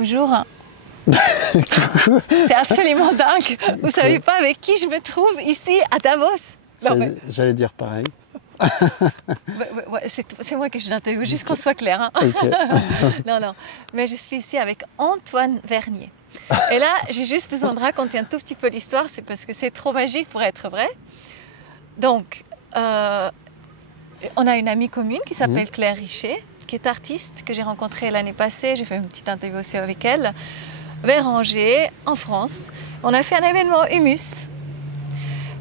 Bonjour. C'est absolument dingue. Vous ne savez pas avec qui je me trouve ici à Davos. J'allais dire pareil. Ouais, c'est moi que je l'interviewe, juste qu'on soit clair. Hein. Okay. Non. Mais je suis ici avec Antoine Vernier. Et là, j'ai juste besoin de raconter un tout petit peu l'histoire, c'est parce que c'est trop magique pour être vrai. Donc, on a une amie commune qui s'appelle Claire Richet, qui est artiste, que j'ai rencontrée l'année passée. J'ai fait une petite interview aussi avec elle, vers Angers, en France. On a fait un événement Humus.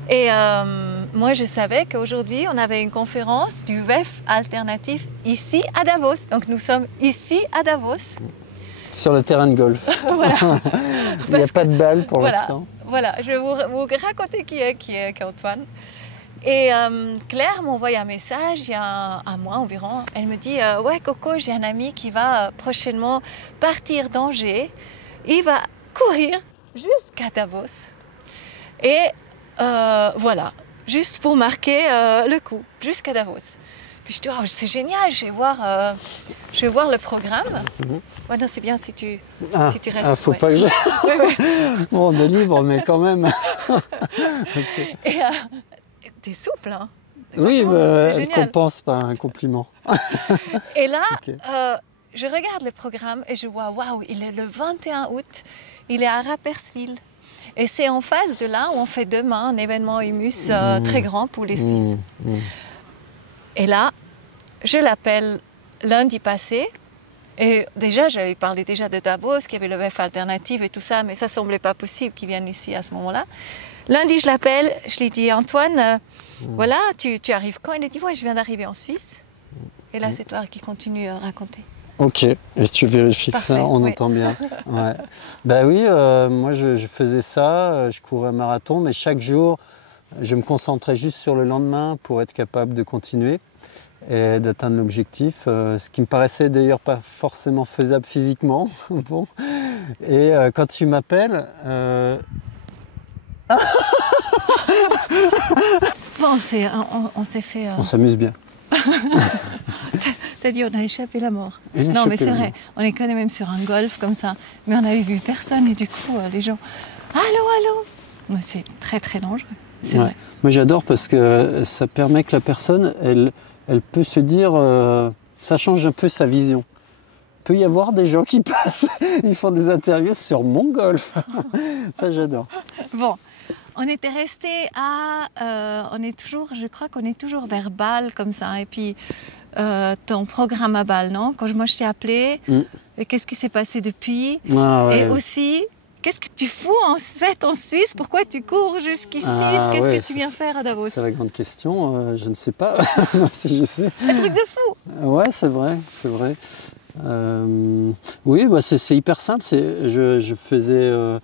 Et moi, je savais qu'aujourd'hui, on avait une conférence du VEF alternatif ici à Davos. Donc, nous sommes ici à Davos. Sur le terrain de golf. Voilà. Il n'y a pas de balle pour l'instant. Voilà, je vais vous raconter qui est Antoine. Et Claire m'a envoyé un message il y a un mois environ. Elle me dit ouais Coco, j'ai un ami qui va prochainement partir d'Angers. Il va courir jusqu'à Davos. Et voilà, juste pour marquer le coup, jusqu'à Davos. Puis je dis oh, c'est génial, je vais voir le programme. Ouais, non, c'est bien si tu restes. Faut pas que je... Bon, on est libre, mais quand même. Okay. Et t'es souple, hein? Oui, elle compense par un compliment. Et là, je regarde le programme et je vois, waouh, il est le 21 août, il est à Rapperswil. Et c'est en face de là où on fait demain un événement Humus très grand pour les Suisses. Et là, je l'appelle lundi passé. Et déjà, j'avais parlé déjà de Davos, qu'il y avait le VEF alternatif et tout ça, mais ça ne semblait pas possible qu'ils viennent ici à ce moment-là. Lundi, je l'appelle, je lui dis, Antoine, voilà, tu arrives quand? Il a dit, ouais, je viens d'arriver en Suisse. Et là, c'est toi qui continue à raconter. Ok, et tu vérifies que ça, on entend bien. Ouais. Ben oui, moi je faisais ça, je courais un marathon, mais chaque jour, je me concentrais juste sur le lendemain pour être capable de continuer et d'atteindre l'objectif, ce qui me paraissait d'ailleurs pas forcément faisable physiquement. Bon. Et quand tu m'appelles... Bon, on s'est fait... On s'amuse bien. T'as dit on a échappé la mort. Non mais c'est vrai, on est quand même sur un golf comme ça, mais on n'avait vu personne et du coup les gens... Allô. C'est très très dangereux, c'est vrai. Moi j'adore parce que ça permet que la personne, elle peut se dire, ça change un peu sa vision. Il peut y avoir des gens qui passent, ils font des interviews sur mon golf. Ça j'adore. Bon, on était resté je crois qu'on est toujours vers Bâle comme ça. Et puis ton programme à Bâle, non? Quand moi je t'ai appelé, qu'est-ce qui s'est passé depuis? Et aussi, qu'est-ce que tu fous en fait en Suisse? Pourquoi tu cours jusqu'ici? Qu'est-ce que tu viens faire à Davos? C'est la grande question, je ne sais pas. Non, si je sais. Un truc de fou. Ouais, c'est vrai, c'est vrai. Oui, bah c'est hyper simple. Je faisais...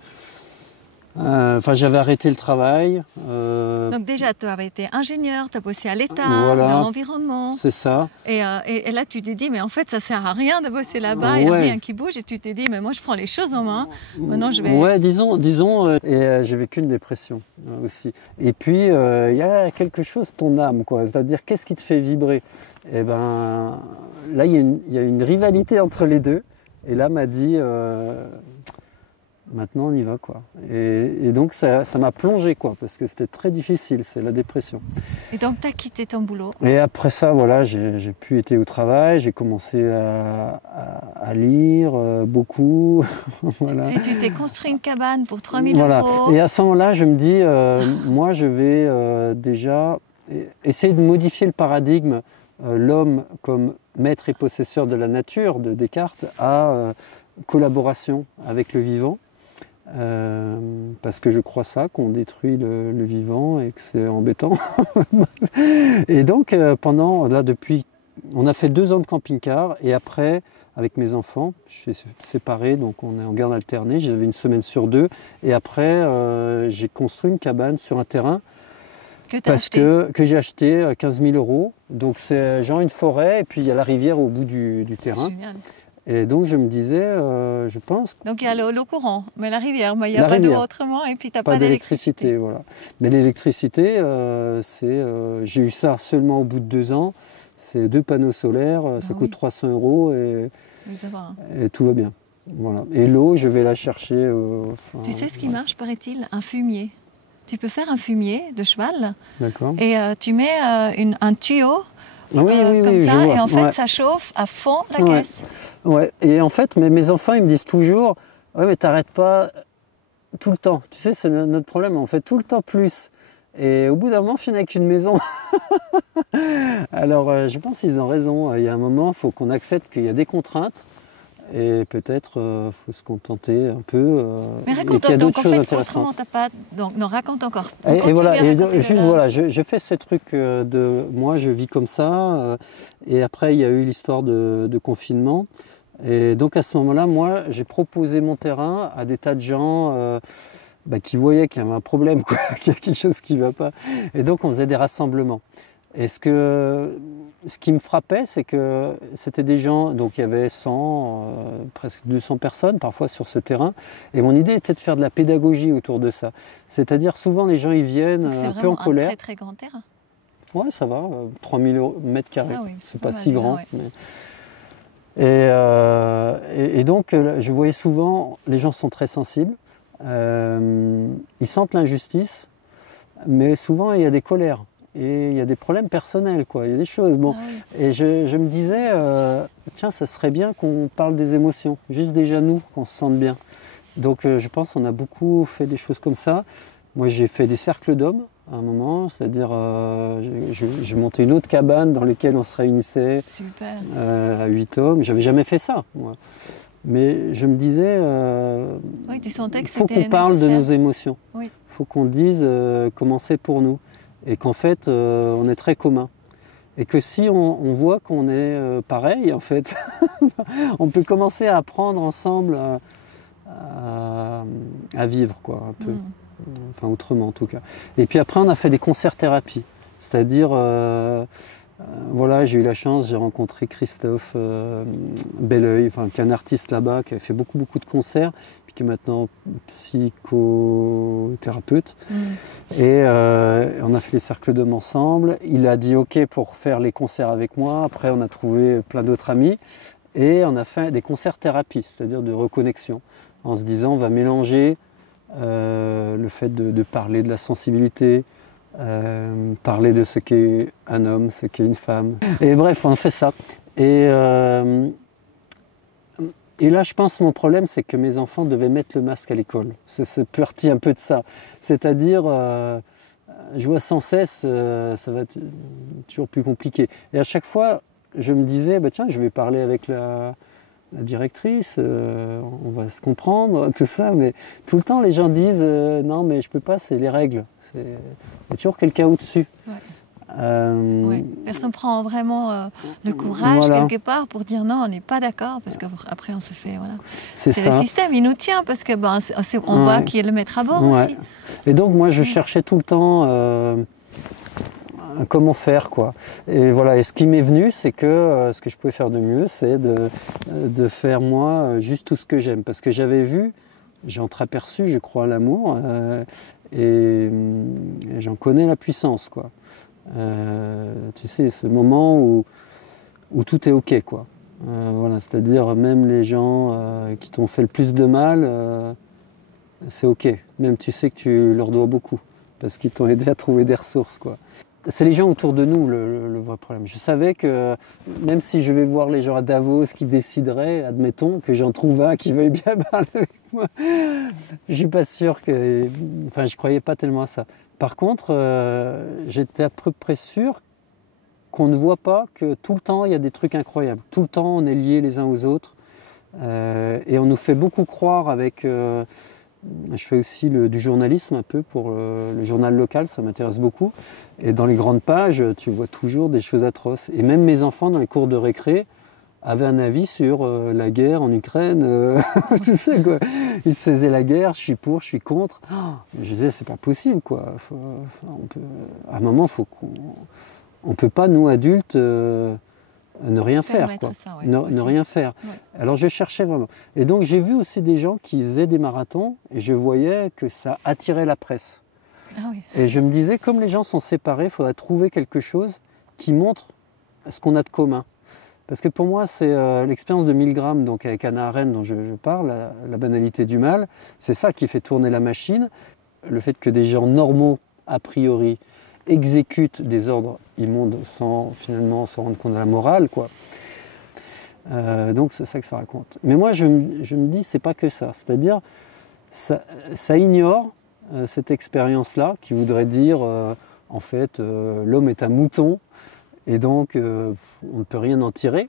j'avais arrêté le travail. Donc déjà, tu avais été ingénieur, tu as bossé à l'État, voilà, dans l'environnement. C'est ça. Et là, tu t'es dit, mais en fait, ça ne sert à rien de bosser là-bas, il n'y a rien qui bouge. Et tu t'es dit, mais moi, je prends les choses en main. Maintenant, je vais... Ouais, disons et j'ai vécu une dépression aussi. Et puis, il y a quelque chose, ton âme, quoi. C'est-à-dire, qu'est-ce qui te fait vibrer? Et ben, là, il y a une rivalité entre les deux. Et là, m'a dit... Maintenant on y va quoi. Et donc ça m'a plongé quoi, parce que c'était très difficile, c'est la dépression. Et donc tu as quitté ton boulot? Et après ça, voilà, j'ai pu être au travail, j'ai commencé à lire beaucoup. Voilà. Et tu t'es construit une cabane pour 3 000 €. Et à ce moment-là, je me dis, moi je vais déjà essayer de modifier le paradigme, l'homme comme maître et possesseur de la nature de Descartes à collaboration avec le vivant. Parce que je crois ça, qu'on détruit le vivant et que c'est embêtant. Et donc, on a fait 2 ans de camping-car et après, avec mes enfants, je suis séparé, donc on est en garde alternée, j'avais une semaine sur 2 et après, j'ai construit une cabane sur un terrain que j'ai acheté à 15 000 €. Donc c'est genre une forêt et puis il y a la rivière au bout du terrain. Génial. Et donc je me disais, je pense... Donc il y a l'eau courant, mais la rivière, mais il n'y a pas d'eau autrement et puis tu n'as pas d'électricité. Voilà. Mais l'électricité, j'ai eu ça seulement au bout de 2 ans. C'est 2 panneaux solaires, ça coûte 300 € et tout va bien. Voilà. Et l'eau, je vais la chercher. Tu sais ce qui marche, paraît-il? Un fumier. Tu peux faire un fumier de cheval D'accord. et tu mets un tuyau Oui, comme ça, je vois. et en fait, Ouais. ça chauffe à fond la Ouais. caisse. Ouais. Et en fait, mes enfants, ils me disent toujours, ouais, mais t'arrêtes pas tout le temps. Tu sais, c'est notre problème, on fait tout le temps plus. Et au bout d'un moment, on finit avec une maison. Alors, je pense qu'ils ont raison. Il y a un moment, il faut qu'on accepte qu'il y a des contraintes. Et peut-être faut se contenter un peu. Mais Et raconte, qu'il y a donc d'autres en choses fait, intéressantes. autrement, t'as pas... Donc, non, raconte encore. Et voilà, et juste voilà. voilà, je fais ces trucs de moi, je vis comme ça. Et après, il y a eu l'histoire de confinement. Et donc à ce moment-là, moi, j'ai proposé mon terrain à des tas de gens qui voyaient qu'il y avait un problème, quoi, qu'il y a quelque chose qui ne va pas. Et donc on faisait des rassemblements. Et ce qui me frappait, c'est que c'était des gens, donc il y avait 100, presque 200 personnes parfois sur ce terrain. Et mon idée était de faire de la pédagogie autour de ça. C'est-à-dire souvent les gens ils viennent Donc c'est un peu en vraiment un colère. très très grand terrain. Ouais, ça va, 3000 mètres carrés. Ah oui, c'est pas pas mal si déjà, grand. ouais. Et donc je voyais souvent, les gens sont très sensibles. Ils sentent l'injustice, mais souvent il y a des colères. Et il y a des problèmes personnels, quoi. Il y a des choses. Bon. Ah oui. Et je me disais, tiens, ça serait bien qu'on parle des émotions, juste déjà nous, qu'on se sente bien. Donc je pense qu'on a beaucoup fait des choses comme ça. Moi, j'ai fait des cercles d'hommes à un moment, c'est-à-dire j'ai monté une autre cabane dans laquelle on se réunissait Super. à 8 hommes. J'avais jamais fait ça, moi. Mais je me disais, Oui, tu sentais il que faut c'était qu'on parle de nécessaire. nos émotions. Oui. Il faut qu'on dise comment c'est pour nous. Et qu'en fait, on est très commun. Et que si on voit qu'on est pareil, en fait, on peut commencer à apprendre ensemble à vivre, quoi, un peu. Enfin, autrement, en tout cas. Et puis après, on a fait des concerts-thérapies. C'est-à-dire, voilà, j'ai eu la chance, j'ai rencontré Christophe Belleuil, qui est un artiste là-bas, qui a fait beaucoup de concerts, puis qui est maintenant psychothérapeute. Et on a fait les cercles d'hommes ensemble. Il a dit OK pour faire les concerts avec moi. Après, on a trouvé plein d'autres amis. Et on a fait des concerts-thérapies, c'est-à-dire de reconnexion, en se disant on va mélanger le fait de parler de la sensibilité, parler de ce qu'est un homme, ce qu'est une femme. Et bref, on fait ça. Et là, je pense que mon problème, c'est que mes enfants devaient mettre le masque à l'école. C'est parti un peu de ça. C'est-à-dire, je vois sans cesse, ça va être toujours plus compliqué. Et à chaque fois, je me disais, tiens, je vais parler avec la directrice, on va se comprendre, tout ça. Mais tout le temps, les gens disent, non, mais je peux pas, c'est les règles. Il y a toujours quelqu'un au-dessus. Ouais. Oui. Personne ne prend vraiment le courage voilà. quelque part pour dire non, on n'est pas d'accord, parce qu'après on se fait... Voilà. C'est le système, il nous tient, parce que on voit qui est le maître à bord aussi. Et donc moi je cherchais tout le temps comment faire, quoi. Et voilà, et ce qui m'est venu, c'est que ce que je pouvais faire de mieux, c'est de faire moi juste tout ce que j'aime. Parce que j'avais vu, j'ai entreaperçu, je crois, l'amour, et j'en connais la puissance, quoi. Tu sais, ce moment où tout est ok, quoi. Voilà, c'est-à-dire même les gens qui t'ont fait le plus de mal, c'est ok. Même tu sais que tu leur dois beaucoup parce qu'ils t'ont aidé à trouver des ressources, quoi. C'est les gens autour de nous le vrai problème. Je savais que même si je vais voir les gens à Davos qui décideraient, admettons, que j'en trouve un qui veuille bien parler avec moi, je suis pas sûr que... Enfin, je croyais pas tellement à ça. Par contre, j'étais à peu près sûr qu'on ne voit pas que tout le temps, il y a des trucs incroyables. Tout le temps, on est liés les uns aux autres. Et on nous fait beaucoup croire avec... je fais aussi du journalisme un peu pour le journal local, ça m'intéresse beaucoup. Et dans les grandes pages, tu vois toujours des choses atroces. Et même mes enfants, dans les cours de récré, avaient un avis sur la guerre en Ukraine, tout ça, quoi. Ils se faisaient la guerre, je suis pour, je suis contre. Oh, je disais, c'est pas possible, quoi. À un moment, on peut pas, nous adultes, ne rien faire, quoi. Ça, ouais, ne rien faire. Ouais. Alors je cherchais vraiment. Et donc j'ai vu aussi des gens qui faisaient des marathons et je voyais que ça attirait la presse. Ah oui. Et je me disais, comme les gens sont séparés, il faudrait trouver quelque chose qui montre ce qu'on a de commun. Parce que pour moi, c'est l'expérience de Milgram, donc avec Hannah Arendt dont je parle, la banalité du mal, c'est ça qui fait tourner la machine. Le fait que des gens normaux, a priori, exécutent des ordres immondes sans finalement s'en rendre compte de la morale, quoi. Donc c'est ça que ça raconte. Mais moi, je me dis, c'est pas que ça. C'est-à-dire, ça ignore cette expérience-là qui voudrait dire, en fait, l'homme est un mouton et donc on ne peut rien en tirer.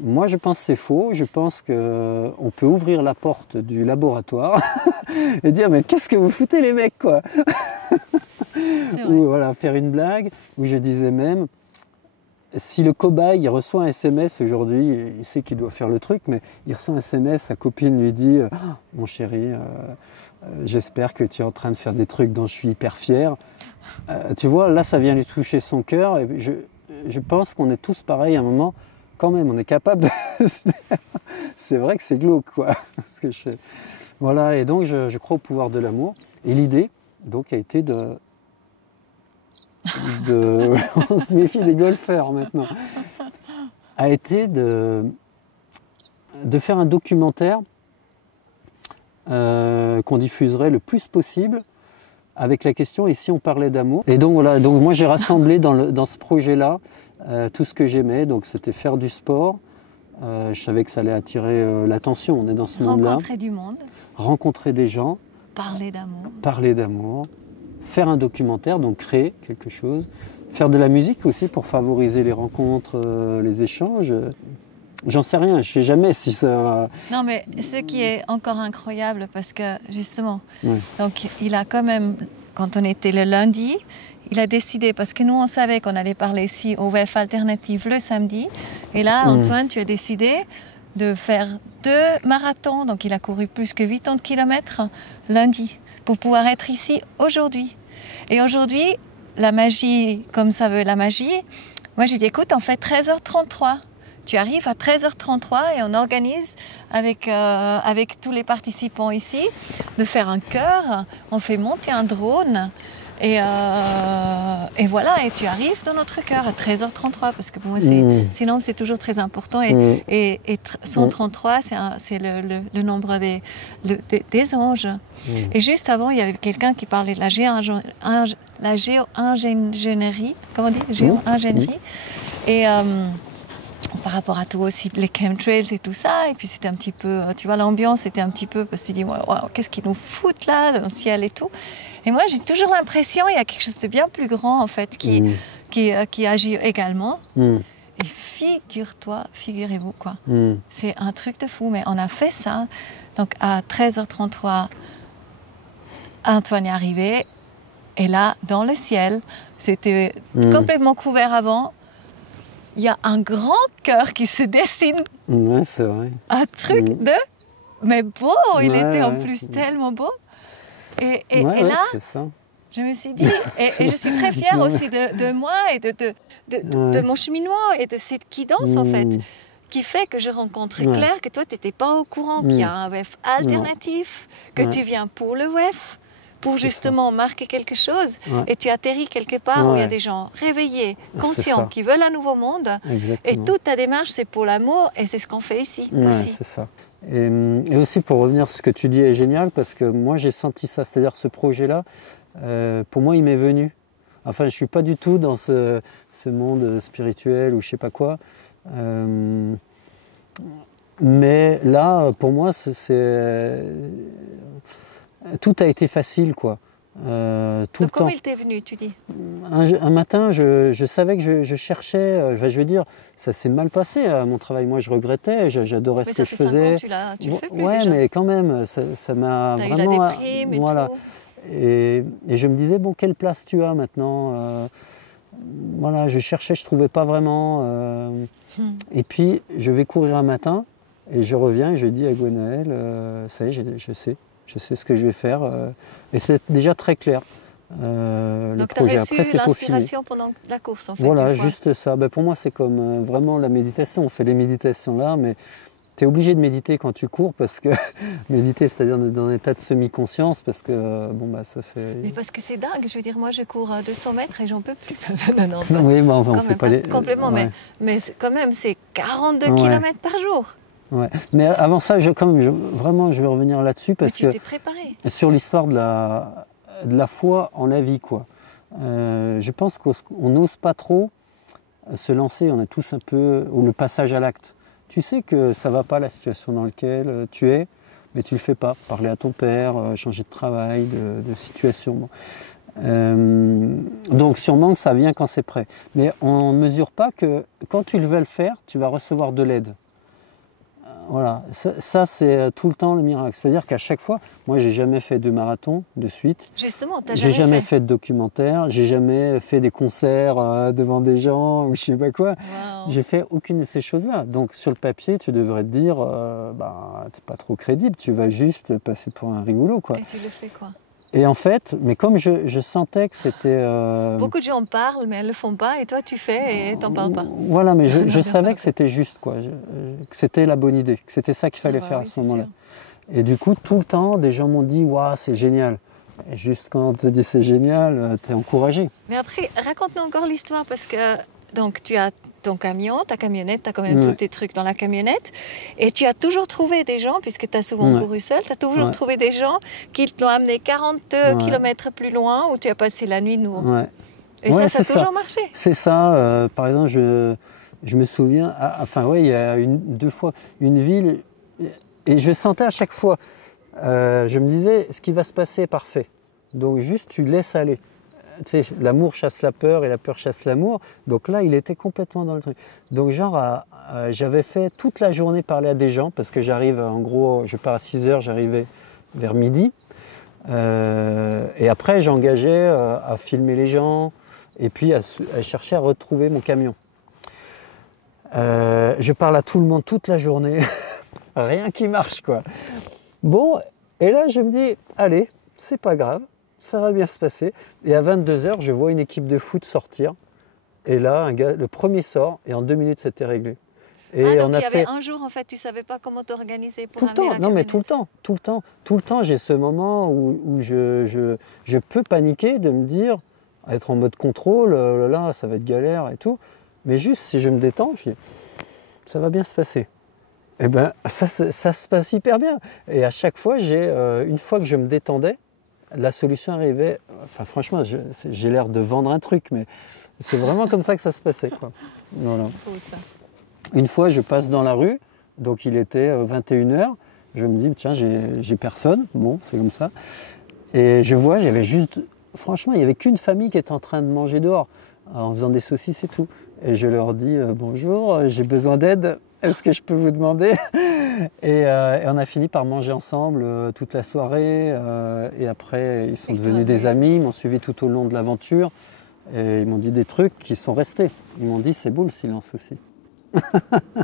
Moi, je pense que c'est faux. Je pense qu'on peut ouvrir la porte du laboratoire et dire, mais qu'est-ce que vous foutez les mecs, quoi. Ou voilà, faire une blague, où je disais même, si le cobaye il reçoit un SMS aujourd'hui, il sait qu'il doit faire le truc, mais il reçoit un SMS, sa copine lui dit « Oh, mon chéri, j'espère que tu es en train de faire des trucs dont je suis hyper fier. » Tu vois, là, ça vient lui toucher son cœur. Et je pense qu'on est tous pareils à un moment. Quand même, on est capable de... C'est vrai que c'est glauque, quoi. Parce que voilà, et donc je crois au pouvoir de l'amour. Et l'idée, donc, a été de... On se méfie des golfeurs maintenant. A été de faire un documentaire qu'on diffuserait le plus possible avec la question « Et si on parlait d'amour ?» Et donc voilà, donc moi j'ai rassemblé dans ce projet-là tout ce que j'aimais. Donc c'était faire du sport. Je savais que ça allait attirer l'attention, on est dans ce monde-là. Rencontrer du monde. Rencontrer des gens. Parler d'amour. Parler d'amour. Faire un documentaire, donc créer quelque chose. Faire de la musique aussi pour favoriser les rencontres, les échanges. J'en sais rien, je ne sais jamais si ça... Non, mais ce qui est encore incroyable, parce que justement, Oui. donc il a quand même, quand on était le lundi, il a décidé, parce que nous on savait qu'on allait parler ici au WEF Alternative le samedi, et là Antoine, tu as décidé de faire 2 marathons, donc il a couru plus que 80 km lundi, pour pouvoir être ici aujourd'hui. Et aujourd'hui, la magie, comme ça veut la magie, moi j'ai dit écoute, on fait 13h33. Tu arrives à 13h33 et on organise avec tous les participants ici de faire un chœur, on fait monter un drone et voilà, et tu arrives dans notre chœur à 13h33 parce que pour moi sinon c'est toujours très important et 133 c'est le nombre des anges. Et juste avant il y avait quelqu'un qui parlait de la géo-ingénierie, comment on dit, géo-ingénierie et par rapport à tout aussi, les chemtrails et tout ça, et puis c'était un petit peu, tu vois, l'ambiance était un petit peu, parce que tu dis, wow, qu'est-ce qu'ils nous foutent là, dans le ciel et tout. Et moi, j'ai toujours l'impression, il y a quelque chose de bien plus grand, en fait, qui agit également. Et figurez-vous, quoi. C'est un truc de fou, mais on a fait ça. Donc, à 13h33, Antoine est arrivé, et là, dans le ciel, c'était complètement couvert avant. Il y a un grand cœur qui se dessine. Ouais, c'est vrai. Un truc de... Mais beau, il était en plus tellement beau. Et là, ça. je me suis dit, et je suis très fière aussi de moi et de mon cheminement et de cette guidance en fait, qui fait que je rencontre Claire, que toi tu n'étais pas au courant qu'il y a un WEF alternatif, que tu viens pour le WEF, pour justement marquer quelque chose, et tu atterris quelque part où il y a des gens réveillés, conscients, qui veulent un nouveau monde. Exactement. Et toute ta démarche, c'est pour l'amour, et c'est ce qu'on fait ici aussi. C'est ça. Et aussi pour revenir, ce que tu dis est génial, parce que moi j'ai senti ça, c'est-à-dire ce projet-là, pour moi il m'est venu. Enfin, je ne suis pas du tout dans ce monde spirituel ou je ne sais pas quoi. Mais là, pour moi, tout a été facile, quoi. Tout le temps. Comment il t'est venu, tu dis? Un matin, je savais que je cherchais, je veux dire, ça s'est mal passé à mon travail. Moi, je regrettais, j'adorais ce que je faisais. Mais ça fait 5 ans que tu le fais plus ouais, déjà. mais quand même, ça m'a vraiment... T'as eu la déprime et voilà. tout. Et je me disais, bon, quelle place tu as maintenant? Voilà, je cherchais, je ne trouvais pas vraiment. Et puis, je vais courir un matin, et je reviens, et je dis à Gwenaëlle, ça y est, je sais ce que je vais faire. Et c'est déjà très clair. Donc tu as reçu l'inspiration pendant la course en fait. Voilà, juste ça. Ben, pour moi c'est comme vraiment la méditation. On fait des méditations là, mais es obligé de méditer quand tu cours, parce que méditer, c'est-à-dire dans un état de semi-conscience, parce que bon, bah, ça fait... Mais parce que c'est dingue, je veux dire, moi je cours 200 mètres et j'en peux plus. non, Oui, bah, enfin, on quand fait même pas les... complètement, ouais. mais quand même, c'est 42 Ouais. km par jour. Ouais. Mais avant ça, vraiment, je vais revenir là-dessus, Mais parce tu que t'es préparé. sur l'histoire de la foi en la vie, quoi. Je pense qu'on n'ose pas trop se lancer, on est tous un peu, ou le passage à l'acte. Tu sais que ça ne va pas la situation dans laquelle tu es, mais tu ne le fais pas. Parler à ton père, changer de travail, de situation. Bon. Donc sûrement que ça vient quand c'est prêt. Mais on ne mesure pas que quand tu veux le faire, tu vas recevoir de l'aide. Voilà, ça c'est tout le temps le miracle. C'est-à-dire qu'à chaque fois, moi j'ai jamais fait de marathon de suite. Justement, t'as J'ai jamais jamais fait de documentaire, j'ai jamais fait des concerts devant des gens ou je sais pas quoi. Wow. J'ai fait aucune de ces choses-là. Donc sur le papier, tu devrais te dire, t'es pas trop crédible, tu vas juste passer pour un rigolo, quoi. Et tu le fais quoi? Et en fait, mais comme je sentais que c'était... Beaucoup de gens parlent, mais elles le font pas, et toi tu fais et t'en parles pas. Voilà, mais je Non, savais pas. que c'était juste, quoi, que c'était la bonne idée, que c'était ça qu'il fallait faire Oui, à ce c'est moment-là. sûr. Et du coup, tout le temps, des gens m'ont dit, waouh, c'est génial. Et juste quand on te dit c'est génial, t'es encouragé. Mais après, raconte-nous encore l'histoire, parce que donc tu as ton camion, ta camionnette, tu as quand même Ouais. tous tes trucs dans la camionnette, et tu as toujours trouvé des gens, puisque tu as souvent Ouais. couru seul, tu as toujours Ouais. trouvé des gens qui t'ont amené 40 Ouais. km plus loin, où tu as passé la nuit nous. Ouais. Et Ouais, ça a c'est toujours marché. C'est ça. Par exemple, je me souviens, il y a deux fois, une ville, et je sentais à chaque fois, je me disais, ce qui va se passer est parfait. Donc juste, tu laisses aller. Tu sais, l'amour chasse la peur et la peur chasse l'amour. Donc là, il était complètement dans le truc. Donc genre, j'avais fait toute la journée parler à des gens, parce que j'arrive, en gros, je pars à 6 h, j'arrivais vers midi. Et après, j'engageais à filmer les gens et puis à chercher à retrouver mon camion. Je parle à tout le monde toute la journée, rien qui marche, quoi. Bon, et là je me dis, allez, c'est pas grave, ça va bien se passer. Et à 22 h, je vois une équipe de foot sortir. Et là, un gars, le premier sort, et en 2 minutes, c'était réglé. Et donc on a il y fait... avait un jour, en fait, tu savais pas comment t'organiser pour Tout le amener temps, la non mais camionnette. tout le temps, j'ai ce moment où je peux paniquer de me dire, être en mode contrôle, oh là là, ça va être galère et tout. Mais juste, si je me détends, je dis, ça va bien se passer. Et bien, ça se passe hyper bien. Et à chaque fois, une fois que je me détendais, la solution arrivait. Enfin, franchement, j'ai l'air de vendre un truc, mais c'est vraiment comme ça que ça se passait, quoi. Voilà. C'est faux, ça. Une fois, je passe dans la rue, donc il était 21 h, je me dis, tiens, j'ai personne, bon, c'est comme ça. Et je vois, franchement, il n'y avait qu'une famille qui était en train de manger dehors, en faisant des saucisses et tout. Et je leur dis, bonjour, j'ai besoin d'aide, est-ce que je peux vous demander? Et on a fini par manger ensemble toute la soirée, et après, ils sont devenus des amis, ils m'ont suivi tout au long de l'aventure, et ils m'ont dit des trucs qui sont restés. Ils m'ont dit, c'est beau le silence aussi. Wow.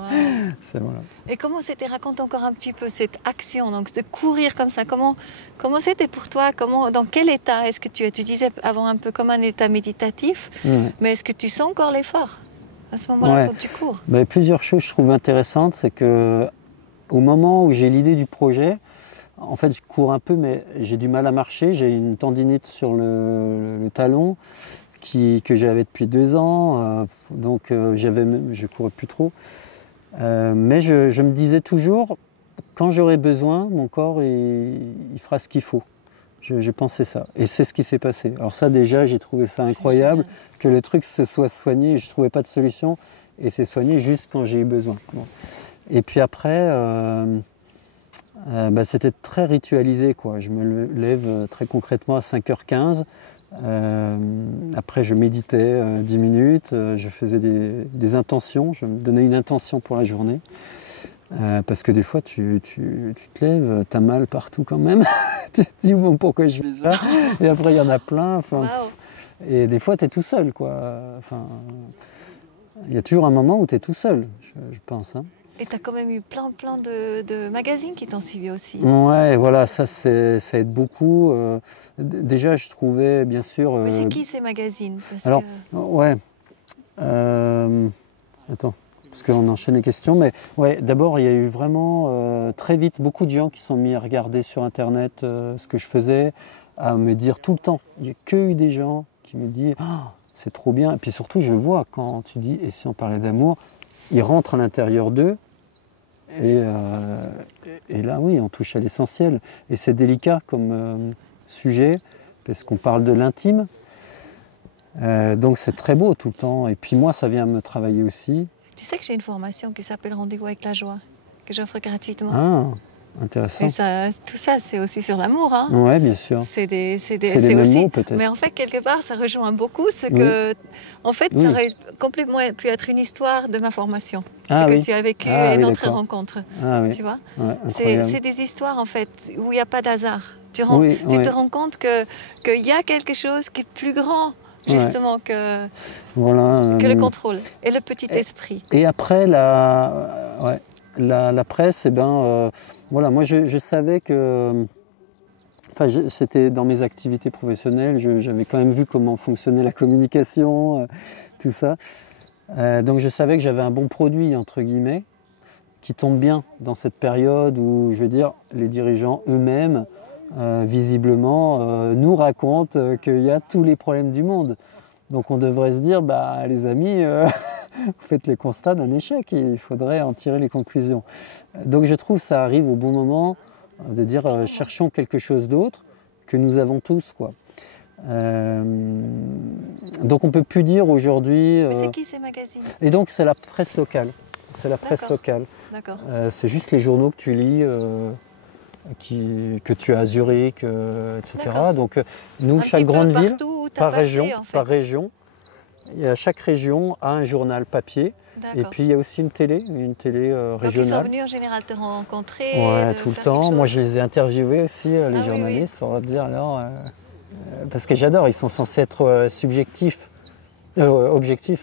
Voilà. Et comment c'était? Raconte encore un petit peu cette action, donc de courir comme ça. Comment c'était pour toi? Dans quel état est-ce que tu disais avant un peu comme un état méditatif, mais est-ce que tu sens encore l'effort à ce moment-là quand tu cours? Plusieurs choses je trouve intéressantes, c'est que au moment où j'ai l'idée du projet, en fait je cours un peu, mais j'ai du mal à marcher, j'ai une tendinite sur le talon que j'avais depuis 2 ans, donc je courais plus trop. Mais je me disais toujours, quand j'aurai besoin, mon corps il fera ce qu'il faut. Je pensais ça. Et c'est ce qui s'est passé. Alors ça déjà, j'ai trouvé ça incroyable, que le truc se soit soigné, je ne trouvais pas de solution, et c'est soigné juste quand j'ai eu besoin. Bon. Et puis après, c'était très ritualisé, quoi. Je me lève très concrètement à 5 h 15. Après, je méditais 10 minutes, je faisais des intentions, je me donnais une intention pour la journée. Parce que des fois, tu te lèves, tu as mal partout quand même. Tu te dis, bon, pourquoi je fais ça? Et après, il y en a plein. Enfin, Wow. et des fois, tu es tout seul, quoi. Enfin, il y a toujours un moment où tu es tout seul, je pense. Hein. Et tu as quand même eu plein de magazines qui t'ont suivi aussi. Ouais, voilà, ça aide beaucoup. Déjà, je trouvais, bien sûr... Mais c'est qui ces magazines? Alors, ouais. Attends. parce qu'on enchaîne les questions. Mais ouais, d'abord, il y a eu vraiment très vite beaucoup de gens qui sont mis à regarder sur Internet ce que je faisais, à me dire tout le temps. Il n'y a que eu des gens qui me disent ah, c'est trop bien. Et puis surtout, je vois quand tu dis et si on parlait d'amour, ils rentrent à l'intérieur d'eux. Et là, oui, on touche à l'essentiel. Et c'est délicat comme sujet, parce qu'on parle de l'intime. Donc c'est très beau tout le temps. Et puis moi, ça vient me travailler aussi. Tu sais que j'ai une formation qui s'appelle Rendez-vous avec la joie, que j'offre gratuitement. Ah, intéressant. Et ça, tout ça, c'est aussi sur l'amour. Hein. Oui, bien sûr. C'est les mêmes aussi, mots, peut-être. mais en fait, quelque part, ça rejoint beaucoup ce que... En fait, ça aurait complètement pu être une histoire de ma formation. Ce que tu as vécu et notre rencontre. Tu vois, c'est des histoires, en fait, où il n'y a pas d'hasard. Tu te rends compte qu'il y a quelque chose qui est plus grand, justement, que le contrôle et le petit esprit. Et après, la presse, eh ben, voilà, moi, je savais que... Enfin, c'était dans mes activités professionnelles, j'avais quand même vu comment fonctionnait la communication, tout ça. Donc je savais que j'avais un bon produit, entre guillemets, qui tombe bien dans cette période où, je veux dire, les dirigeants eux-mêmes, visiblement, nous racontent qu'il y a tous les problèmes du monde. Donc on devrait se dire, bah les amis, vous faites les constats d'un échec et il faudrait en tirer les conclusions. Donc je trouve que ça arrive au bon moment de dire cherchons quelque chose d'autre que nous avons tous, quoi. Donc on ne peut plus dire aujourd'hui... Mais c'est qui ces magazines? Et donc c'est la presse locale. C'est la presse locale. D'accord. C'est juste les journaux que tu lis, que tu as à Zurich, etc. Donc nous, chaque grande ville, par région, chaque région a un journal papier. Et puis il y a aussi une télé régionale. Donc ils sont venus en général te rencontrer? Ouais, tout le temps. Moi je les ai interviewés aussi, les journalistes, pour dire alors... parce que j'adore, ils sont censés être objectifs,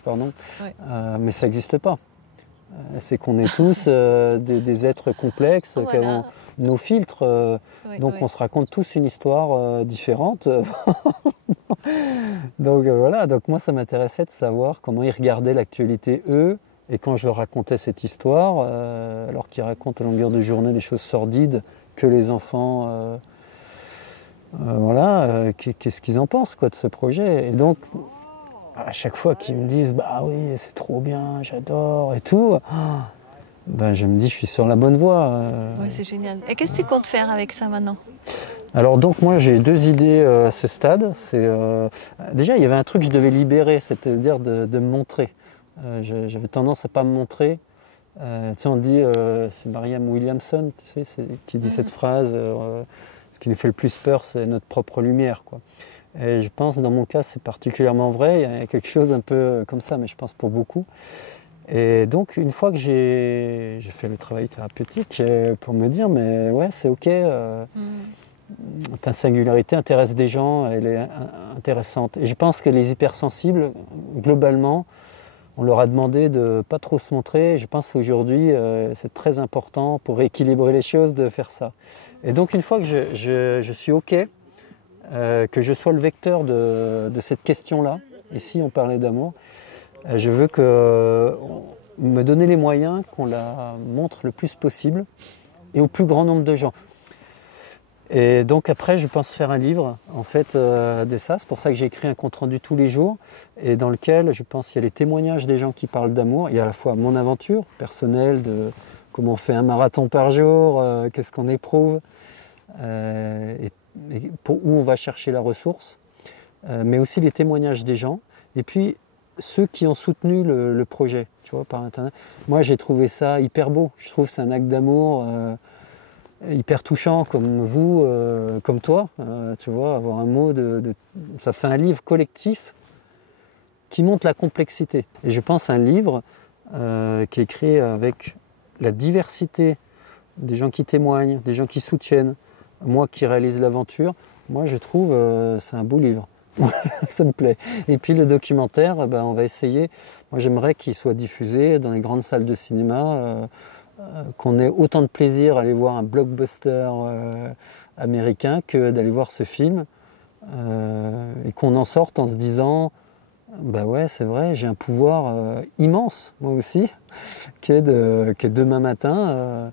pardon. Mais ça n'existe pas. C'est qu'on est tous des êtres complexes, qui avons nos filtres, donc on se raconte tous une histoire différente. Donc voilà, donc moi ça m'intéressait de savoir comment ils regardaient l'actualité eux, et quand je leur racontais cette histoire, alors qu'ils racontent à longueur de journée des choses sordides que les enfants, qu'est-ce qu'ils en pensent quoi, de ce projet. Et donc à chaque fois qu'ils me disent bah oui c'est trop bien, j'adore et tout, ben, je me dis je suis sur la bonne voie. Ouais, c'est génial. Et qu'est-ce que tu comptes faire avec ça maintenant? Alors donc moi j'ai deux idées à ce stade. Déjà il y avait un truc que je devais libérer, c'est-à-dire de me montrer. J'avais tendance à pas me montrer. Tu sais, on dit, c'est Marianne Williamson, tu sais, qui dit cette phrase, ce qui nous fait le plus peur c'est notre propre lumière, quoi. Et je pense dans mon cas c'est particulièrement vrai, il y a quelque chose un peu comme ça, mais je pense pour beaucoup. Et donc une fois que j'ai fait le travail thérapeutique pour me dire mais ouais c'est ok, ta singularité intéresse des gens, elle est intéressante. Et je pense que les hypersensibles, globalement, on leur a demandé de ne pas trop se montrer. Je pense qu'aujourd'hui, c'est très important pour rééquilibrer les choses de faire ça. Et donc une fois que je suis ok, que je sois le vecteur de cette question-là, ici on parlait d'amour, je veux me donner les moyens qu'on la montre le plus possible et au plus grand nombre de gens. Et donc après, je pense faire un livre, en fait, de ça. C'est pour ça que j'ai écrit un compte-rendu tous les jours, et dans lequel, je pense, il y a les témoignages des gens qui parlent d'amour. Il y a à la fois mon aventure personnelle, de comment on fait un marathon par jour, qu'est-ce qu'on éprouve, et où on va chercher la ressource, mais aussi les témoignages des gens, et puis ceux qui ont soutenu le projet, tu vois, par Internet. Moi, j'ai trouvé ça hyper beau. Je trouve que c'est un acte d'amour hyper touchant, comme vous, comme toi, tu vois, avoir un mot ça fait un livre collectif qui montre la complexité. Et je pense un livre qui est écrit avec la diversité des gens qui témoignent, des gens qui soutiennent, moi qui réalise l'aventure, moi je trouve c'est un beau livre. Ça me plaît. Et puis le documentaire, on va essayer, moi j'aimerais qu'il soit diffusé dans les grandes salles de cinéma, qu'on ait autant de plaisir à aller voir un blockbuster américain que d'aller voir ce film, et qu'on en sorte en se disant bah ouais, c'est vrai, j'ai un pouvoir immense, moi aussi, qui est demain matin,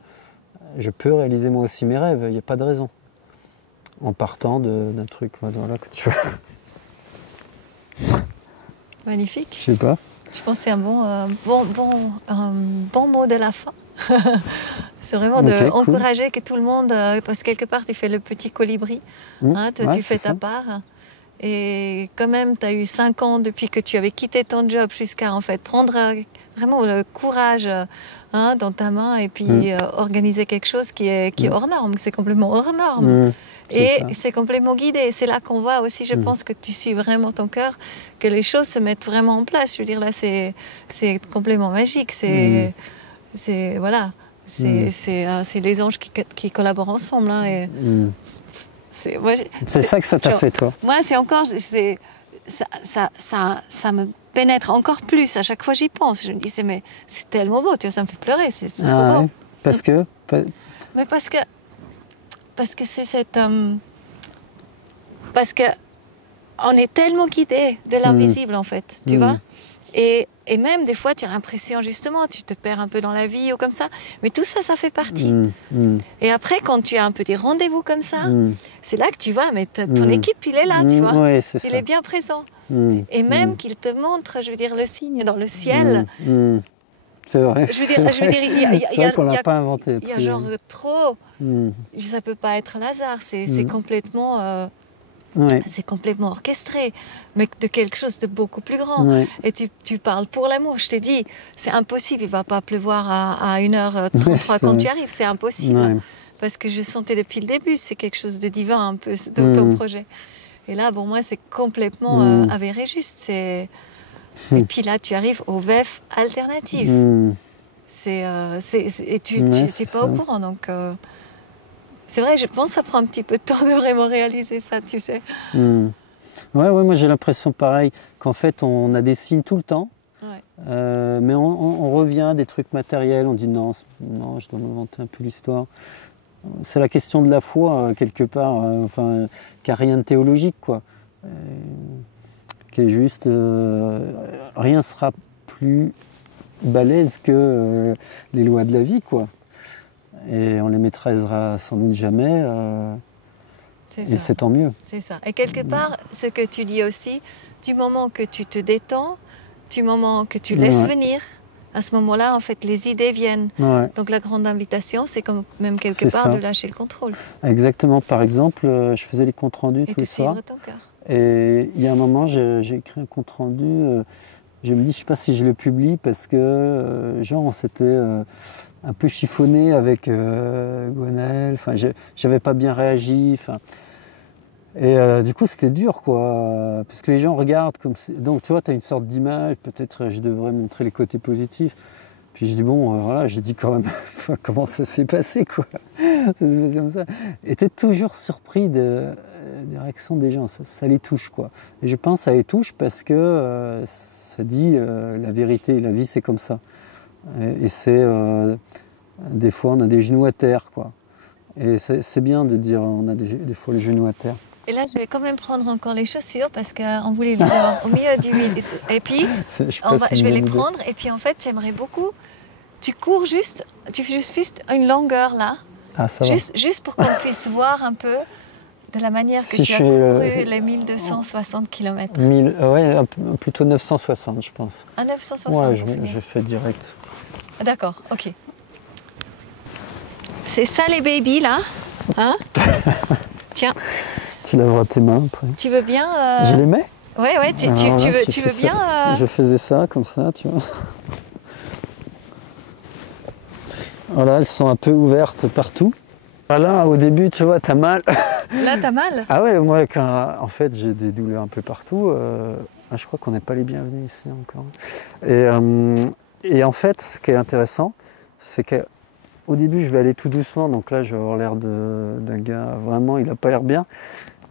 je peux réaliser moi aussi mes rêves, il n'y a pas de raison. En partant d'un truc, voilà, que tu vois. Magnifique. Je sais pas. Je pense que c'est un bon mot de la fin. C'est vraiment Ok, d'encourager que tout le monde, parce que quelque part tu fais le petit colibri, hein, toi ouais, tu fais c'est ta ça. part. Et quand même, tu as eu 5 ans depuis que tu avais quitté ton job jusqu'à en fait prendre vraiment le courage hein, dans ta main et puis organiser quelque chose qui est hors norme. C'est complètement hors norme. Et c'est complètement guidé. C'est là qu'on voit aussi, je pense, que tu suis vraiment ton cœur, que les choses se mettent vraiment en place. Je veux dire, là, c'est complètement magique. C'est voilà. C'est les anges qui collaborent ensemble. Hein, et c'est ça que ça t'a fait, toi. Moi, c'est encore... Ça me pénètre encore plus. À chaque fois, j'y pense. Je me dis, mais c'est tellement beau. Tu vois, ça me fait pleurer. C'est trop beau. Ouais. Parce que... Mais parce que c'est cette... parce que on est tellement guidé de l'invisible, en fait. Tu vois. Et même des fois, tu as l'impression, justement, tu te perds un peu dans la vie ou comme ça. Mais tout ça, ça fait partie. Et après, quand tu as un peu des rendez-vous comme ça, c'est là que tu vois, mais ton équipe, il est là, tu vois. Ouais, il est bien présent. Et même qu'il te montre, je veux dire, le signe dans le ciel. C'est vrai. Je veux dire, il y a qu'on l'a pas inventé. Il y a genre trop... Ça peut pas être un hasard. C'est complètement... C'est complètement orchestré, mais de quelque chose de beaucoup plus grand. Et tu parles pour l'amour. Je t'ai dit, c'est impossible. Il va pas pleuvoir à 1h33 quand tu arrives. C'est impossible. Parce que je sentais depuis le début, c'est quelque chose de divin un peu dans ton projet. Et là, pour moi, c'est complètement avéré juste. Et puis là, tu arrives au VEF alternatif. Et tu n'es pas au courant. Donc... c'est vrai, je pense que ça prend un petit peu de temps de vraiment réaliser ça, tu sais. Ouais, moi j'ai l'impression pareil, qu'en fait on a des signes tout le temps, mais on revient à des trucs matériels, on dit non, je dois m'inventer un peu l'histoire. C'est la question de la foi, quelque part, enfin, qui n'a rien de théologique, quoi. Qui est juste, rien sera plus balèze que les lois de la vie, quoi. Et on les maîtrisera sans doute jamais, et c'est tant mieux. C'est ça. Et quelque part, ce que tu dis aussi, du moment que tu te détends, du moment que tu laisses venir, à ce moment-là, en fait, les idées viennent. Donc la grande invitation, c'est comme même quelque part de lâcher le contrôle. Exactement. Par exemple, je faisais les comptes rendus tous les soirs. Ton cœur. Et il y a un moment, j'ai écrit un compte rendu. Je me dis, je ne sais pas si je le publie parce que, genre, on s'était un peu chiffonné avec Gwenaëlle. Enfin, j'avais pas bien réagi. Enfin, et du coup, c'était dur, quoi. Parce que les gens regardent comme... Donc, tu vois, tu as une sorte d'image. Peut-être je devrais montrer les côtés positifs. Puis je dis, bon, voilà, j'ai dit quand même comment ça s'est passé, quoi. Ça s'est passé comme ça. Et tu es toujours surpris des réactions des gens. Ça les touche, quoi. Et je pense que ça les touche parce que ça dit la vérité. La vie, c'est comme ça. Et c'est... des fois, on a des genoux à terre, quoi. Et c'est bien de dire on a des fois les genoux à terre. Et là, je vais quand même prendre encore les chaussures parce qu'on voulait les avoir au milieu du vide. Et puis, je vais les prendre. Et puis, en fait, j'aimerais beaucoup... Tu cours juste une longueur là. Ah, ça va. Juste pour qu'on puisse voir un peu de la manière que tu as couru les 1260 km. Ouais, plutôt 960, je pense. Ah, 960. Ouais, je fais direct. D'accord, ok. C'est ça les babies là, hein? Tiens. Tu laveras tes mains après. Tu veux bien Je les mets? Ouais, tu veux bien Je faisais ça comme ça, tu vois. Voilà, elles sont un peu ouvertes partout. Voilà, au début, tu vois, t'as mal. Là, t'as mal? Ah ouais, moi, en fait, j'ai des douleurs un peu partout. Je crois qu'on n'est pas les bienvenus ici encore. Et en fait, ce qui est intéressant, c'est qu'au début, je vais aller tout doucement. Donc là, je vais avoir l'air d'un gars, vraiment, il n'a pas l'air bien.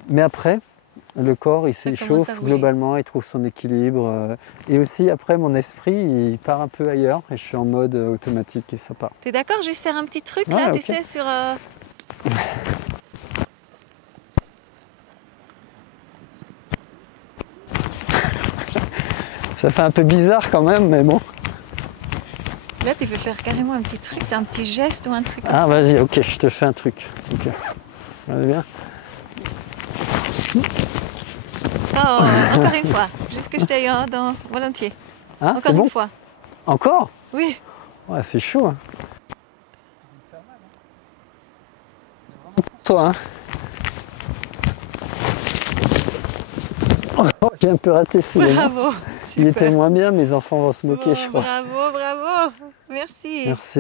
Mais après, le corps, il s'échauffe globalement, il trouve son équilibre. Et aussi, après, mon esprit, il part un peu ailleurs. Et je suis en mode automatique et ça part. T'es d'accord? Juste faire un petit truc là, okay. Tu sais, sur... Ça fait un peu bizarre quand même, mais bon. Là, tu peux faire carrément un petit truc, un petit geste ou un truc comme Ah, ça. vas-y, ok, je te fais un truc. Ok. Allez, bien. Oh, encore une fois, juste que je t'aille dans volontiers. Ah, c'est Encore bon? une fois. Encore? Oui. Ouais, c'est chaud. Hein. Toi, hein? Oh, j'ai un peu raté celui-là. Bravo. Il était Super. moins bien, mes enfants vont se moquer, Oh, je crois. bravo, bravo. Merci. Merci.